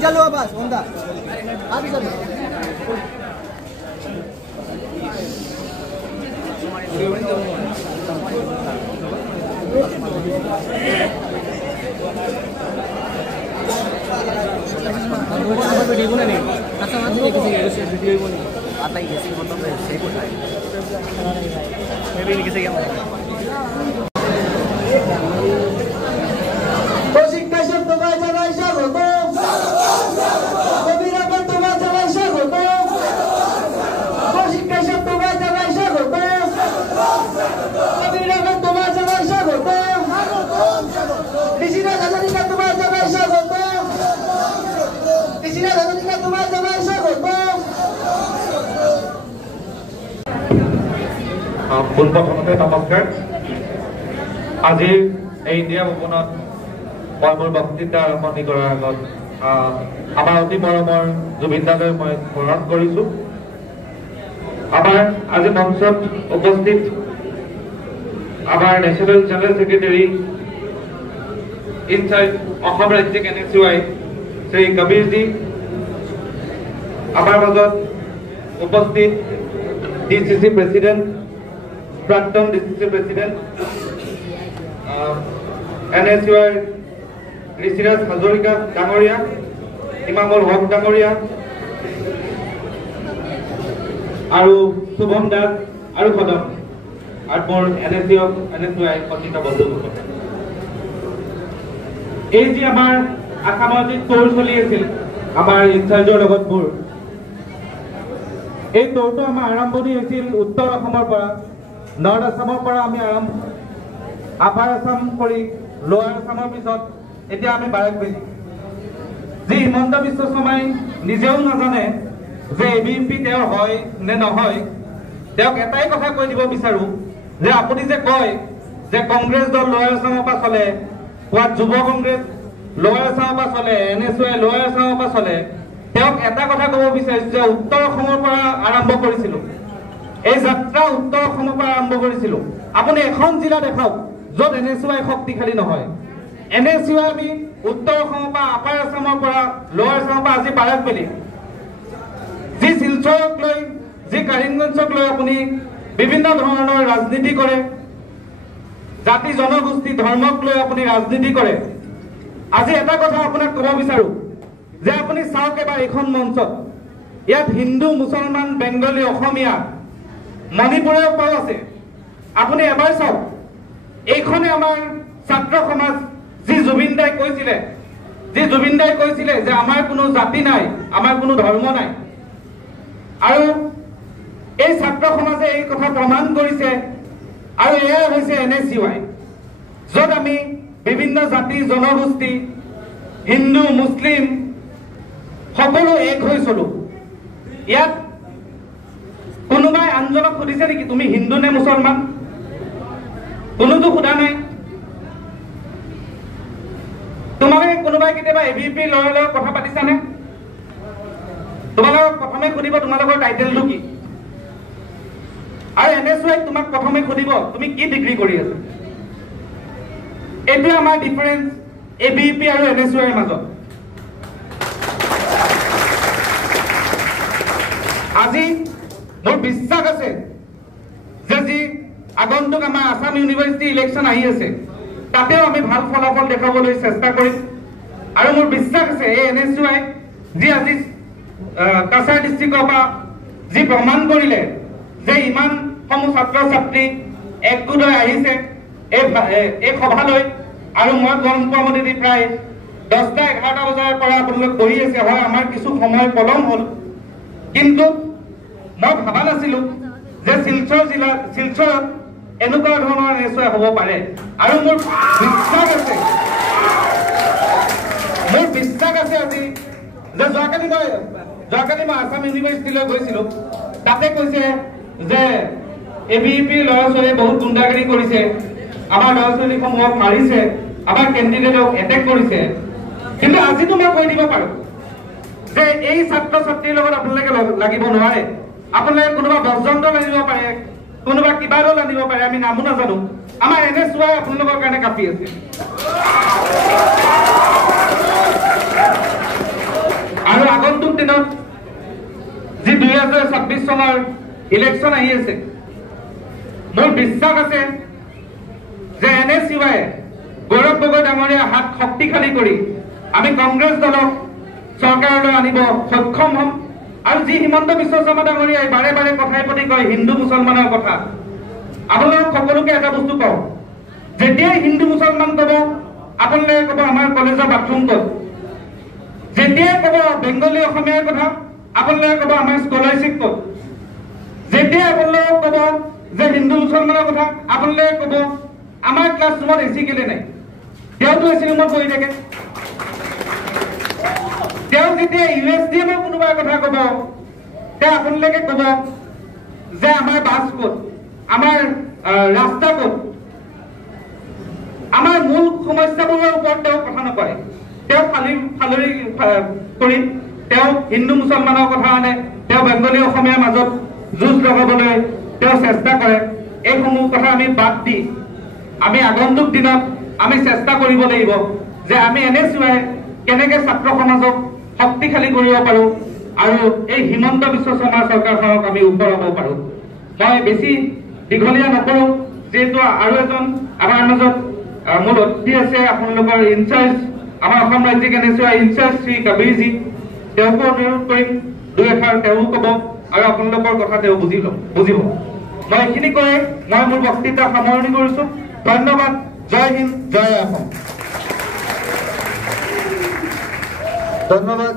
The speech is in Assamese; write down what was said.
चलो बस होंदा आगे चलो आता ही ऐसे मतलब सेफ उठाए मैं भी नहीं किसी क्या প্রথমতে নমস্কাৰ আজি এই ইন্দিৰা ভৱনত মই মোৰ বক্তৃতা আৰম্ভণি কৰাৰ আগত আমাৰ অতি মৰমৰ জুবিন দালৈ মই স্মৰণ কৰিছো আমাৰ আজি মঞ্চত উপস্থিত আমাৰ national general secretary incharge Assam ৰাজ্যিক NSUI শ্ৰী কবিৰজী আমাৰ মাজত উপস্থিত DCC প্ৰেসিডেন্ট प्राक्तन DCC president NSUI Rishiraj Hazarika Dangaria Imamul Haque Dangaria आरु शुभम दास आरु खदम आर मोर NSUI पत्रिका बंधु এই যে আমাৰ আসামত তোৰ চলি আছিল আমাৰ ইনচাৰ্জৰ লগত মোৰ এই তোৰটো আমাৰ আৰম্ভণি হৈছিল উত্তৰ অসমৰ পৰা নৰ্থ আসামৰ পৰা আমি আপাৰ আসাম কৰি লোৱাৰ আসামৰ পিছত এতিয়া আমি বাৰাকবেলি যে হিমন্ত বিশ্ব শৰ্মাই নিজেও নাজানে যে ABMP তেওঁৰ হয় নে নহয় তেওঁক এটাই কথা কৈ দিব বিচাৰো যে আপুনি যে কয় যে কংগ্ৰেছ দল লোৱাৰ আসামৰ পৰা চলে কোৱাত যুৱ কংগ্ৰেছ লোৱাৰ আসামৰ পৰা চলে NSUI লোৱাৰ আসামৰ পৰা চলে তেওঁক এটা কথা ক'ব বিচাৰিছো যে উত্তৰ অসমৰ পৰা আৰম্ভ কৰিছিলো এই যাত্ৰা উত্তৰ অসমৰ পৰা আৰম্ভ কৰিছিলো আপুনি এখন জিলা দেখাওক য'ত NSUI শক্তিশালী নহয় NSUI আমি উত্তৰ অসমৰ পৰা আপাৰ আসামৰ পৰা লোৱাৰ আসামৰ পৰা আজি বাৰাকবেলি শিলচৰক লৈ যি কৰিমগঞ্জক লৈ আপুনি বিভিন্ন ধৰণৰ ৰাজনীতি কৰে, জাতি জনগোষ্ঠী ধৰ্মক লৈ আপুনি ৰাজনীতি কৰে। আজি এটা কথা আপোনাক ক'ব বিচাৰো যে আপুনি চাওক এবাৰ এইখন মঞ্চত ইয়াত হিন্দু মুছলমান বেংগলী অসমীয়া মণিপুৰৰ পৰাও আছে। আপুনি এবাৰ চাওক এইখনে আমাৰ ছাত্ৰ সমাজ যি জুবিন দাই কৈছিলে যে আমাৰ কোনো জাতি নাই, আমাৰ কোনো ধৰ্ম নাই। আৰু এই ছাত্ৰ সমাজে এই কথা প্ৰমাণ কৰিছে। আৰু এয়া হৈছে NSUI, য'ত আমি বিভিন্ন জাতি জনগোষ্ঠী হিন্দু মুছলিম সকলো এক হৈ চলো। ইয়াত কোনোবাই আনজনক সুধিছে নেকি তুমি হিন্দু নে মুছলমান? কোনোতো সোধা নাই। তোমালোকে কোনোবাই কেতিয়াবা ABP ল'ৰাৰ লগত কথা পাতিছানে? তোমালোকক প্ৰথমে সুধিব তোমালোকৰ টাইটেলটো কি, আৰু NSUI তোমাক প্ৰথমে সুধিব তুমি কি ডিগ্ৰী কৰি আছা। এইটোৱে আমাৰ ডিফাৰেঞ্চ ABP আৰু NSUIৰ মাজত। আজি মোৰ বিশ্বাস আছে যে যি আগন্তুক আমাৰ আসাম ইউনিভাৰ্চিটি ইলেকশ্যন আহি আছে তাতেও আমি ভাল ফলাফল দেখাবলৈ চেষ্টা কৰিম। আৰু মোৰ বিশ্বাস আছে এই NSUI যি আজি কাছাৰ ডিষ্ট্ৰিক্টৰ পৰা যি প্ৰমাণ কৰিলে যে ইমান সমূহ ছাত্ৰ ছাত্ৰী একগোট হৈ আহিছে এই সভালৈ। আৰু মই গম পোৱা মতে প্ৰায় 10টা-11টা বজাৰ পৰা আপোনালোক বহি আছে। হয়, আমাৰ কিছু সময় পলম হ'ল, কিন্তু মই ভাবা নাছিলো যে শিলচৰত এনেকুৱা ধৰণৰ NSUI হ'ব পাৰে। আৰু মোৰ বিশ্বাস আছে আজি যে যোৱাকালি মই আসাম ইউনিভাৰ্চিটিলৈ গৈছিলো, তাতে কৈছে যে ABP ল'ৰা ছোৱালীয়ে বহুত গুণ্ডাগিৰি কৰিছে, আমাৰ ল'ৰা ছোৱালীসমূহক মাৰিছে, আমাৰ কেণ্ডিডেটক এটেক কৰিছে। কিন্তু আজিতো মই কৈ দিব পাৰো যে এই ছাত্ৰ ছাত্ৰীৰ লগত আপোনালোকে লাগিব নোৱাৰে। আপোনালোকে কোনোবা বজ্ৰদল আনিব পাৰে, কোনোবা কিবা দল আনিব পাৰে, আমি নামো নাজানো। আমাৰ NSUI আপোনালোকৰ কাৰণে কাপি আছে। আৰু আগন্তুক দিনত যি 2026 চনৰ ইলেকশ্যন আহি আছে, মোৰ বিশ্বাস আছে যে NSUI গৌৰৱ গগৈ ডাঙৰীয়া হাত শক্তিশালী কৰি আমি কংগ্ৰেছ দলক চৰকাৰলৈ আনিব সক্ষম হ'ম। আৰু যি হিমন্ত বিশ্ব শৰ্মা ডাঙৰীয়াই বাৰে বাৰে কথাই প্ৰতি কয় হিন্দু মুছলমানৰ কথা, আপোনালোক সকলোকে এটা বস্তু কওঁ, যেতিয়াই হিন্দু মুছলমান ক'ব আপোনালোকে ক'ব আমাৰ কলেজৰ বাথৰুম ক'ত। যেতিয়াই ক'ব বেংগলী অসমীয়াৰ কথা আপোনালোকে ক'ব আমাৰ স্কলাৰশ্বিপ ক'ত। যেতিয়াই আপোনালোকে ক'ব যে হিন্দু মুছলমানৰ কথা আপোনালোকে ক'ব আমাৰ ক্লাছৰুমত AC কেলে নাই, তেওঁতো AC ৰুমত বহি থাকে। তেওঁ যেতিয়া USDMৰ কোনোবাই কথা ক'ব তেওঁ আপোনালোকে ক'ব যে আমাৰ বাছ ক'ত, আমাৰ ৰাস্তা ক'ত। আমাৰ মূল সমস্যাবোৰৰ ওপৰত তেওঁ কথা নকয়। তেওঁ ফালৰি কৰি তেওঁ হিন্দু মুছলমানৰ কথা আনে, তেওঁ বেংগলী অসমীয়াৰ মাজত যুঁজ লগাবলৈ তেওঁ চেষ্টা কৰে। এইসমূহ কথা আমি বাদ দি আমি আগন্তুক দিনত আমি চেষ্টা কৰিব লাগিব যে আমি NSUI কেনেকৈ ছাত্ৰ সমাজক শক্তিশালী কৰিব পাৰো আৰু এই হিমন্ত বিশ্ব শৰ্মা চৰকাৰখনক আমি ওপৰাব পাৰো। মই বেছি দীঘলীয়া নকৰো, যিহেতু আৰু এজন আমাৰ মাজত মূল অতিথি আছে, আপোনালোকৰ ইনচাৰ্জ আমাৰ অসম ৰাজ্যিক NSUI ইনচাৰ্জ শ্ৰী কবিৰজী, তেওঁকো অনুৰোধ কৰিম দুই এষাৰ তেওঁ ক'ব আৰু আপোনালোকৰ কথা তেওঁ বুজিব। মই এইখিনি কৈ মই মোৰ বক্তৃতা সামৰণি কৰিছো। ধন্যবাদ। জয় হিন্দ, জয় অসম। ধন্যবাদ।